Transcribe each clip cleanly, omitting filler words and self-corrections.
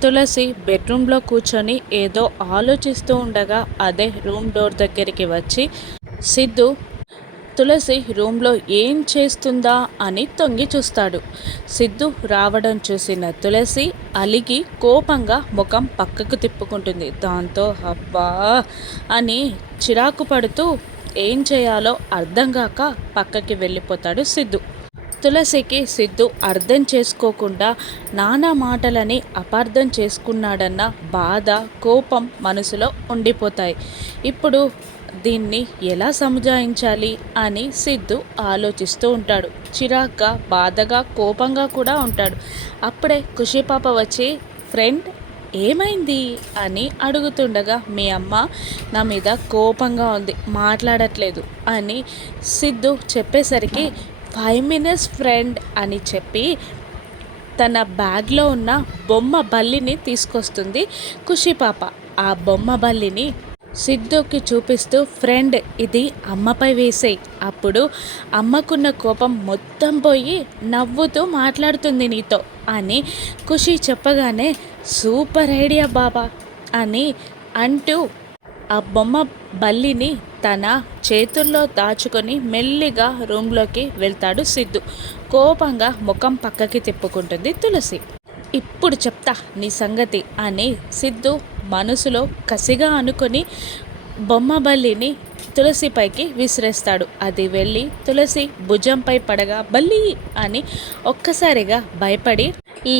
తులసి బెడ్రూమ్లో కూర్చొని ఏదో ఆలోచిస్తూ ఉండగా అదే రూమ్ డోర్ దగ్గరికి వచ్చి సిద్ధు తులసి రూమ్లో ఏం చేస్తుందా అని తొంగి చూస్తాడు. సిద్ధు రావడం చూసిన తులసి అలిగి కోపంగా ముఖం పక్కకు తిప్పుకుంటుంది. దాంతో అబ్బా అని చిరాకు పడుతూ ఏం చేయాలో అర్థం కాక పక్కకి వెళ్ళిపోతాడు సిద్ధు. తులసికి సిద్ధు అర్థం చేసుకోకుండా నానా మాటలని అపార్థం చేసుకున్నాడన్న బాధ, కోపం మనసులో ఉండిపోతాయి. ఇప్పుడు దీన్ని ఎలా సమజాయించాలి అని సిద్ధు ఆలోచిస్తూ ఉంటాడు. చిరాగ్గా, బాధగా, కోపంగా కూడా ఉంటాడు. అప్పుడే ఖుషిపాప వచ్చి ఫ్రెండ్ ఏమైంది అని అడుగుతుండగా మీ అమ్మ నా మీద కోపంగా ఉంది, మాట్లాడట్లేదు అని సిద్ధు చెప్పేసరికి 5 minutes ఫ్రెండ్ అని చెప్పి తన బ్యాగ్లో ఉన్న బొమ్మ బల్లిని తీసుకొస్తుంది ఖుషిపాప. ఆ బొమ్మ బల్లిని సిద్ధుకి చూపిస్తూ ఫ్రెండ్ ఇది అమ్మపై వేసేయి, అప్పుడు అమ్మకున్న కోపం మొత్తం పోయి నవ్వుతూ మాట్లాడుతుంది నీతో అని ఖుషి చెప్పగానే సూపర్ ఐడియా బాబా అని అంటూ ఆ బొమ్మ బల్లిని తన చేతుల్లో దాచుకొని మెల్లిగా రూమ్లోకి వెళ్తాడు సిద్ధు. కోపంగా ముఖం పక్కకి తిప్పుకుంటుంది తులసి. ఇప్పుడు చెప్తా నీ సంగతి అని సిద్ధు మనసులో కసిగా అనుకొని బొమ్మ బల్లిని తులసిపైకి విసిరేస్తాడు. అది వెళ్ళి తులసి భుజంపై పడగా బల్లి అని ఒక్కసారిగా భయపడి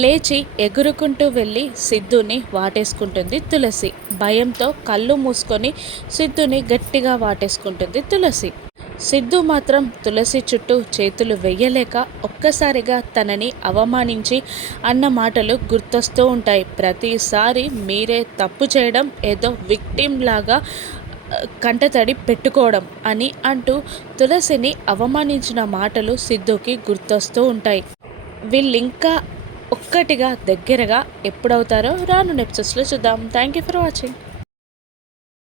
లేచి ఎగురుకుంటూ వెళ్ళి సిద్ధుని వాటేసుకుంటుంది తులసి. భయంతో కళ్ళు మూసుకొని సిద్ధుని గట్టిగా వాటేసుకుంటుంది తులసి. సిద్ధు మాత్రం తులసి చుట్టూ చేతులు వెయ్యలేక ఒక్కసారిగా తనని అవమానించి అన్న మాటలు గుర్తొస్తూ ఉంటాయి. ప్రతిసారి మీరే తప్పు చేయడం, ఏదో విక్టిమ్ లాగా కంటతడి పెట్టుకోవడం అని అంటూ తులసిని అవమానించిన మాటలు సిద్ధుకి గుర్తొస్తూ ఉంటాయి. వీళ్ళింకా ఒక్కటిగా దగ్గరగా ఎప్పుడవుతారో రాను ఎపిసోడ్స్లో చూద్దాం. Thank you for watching.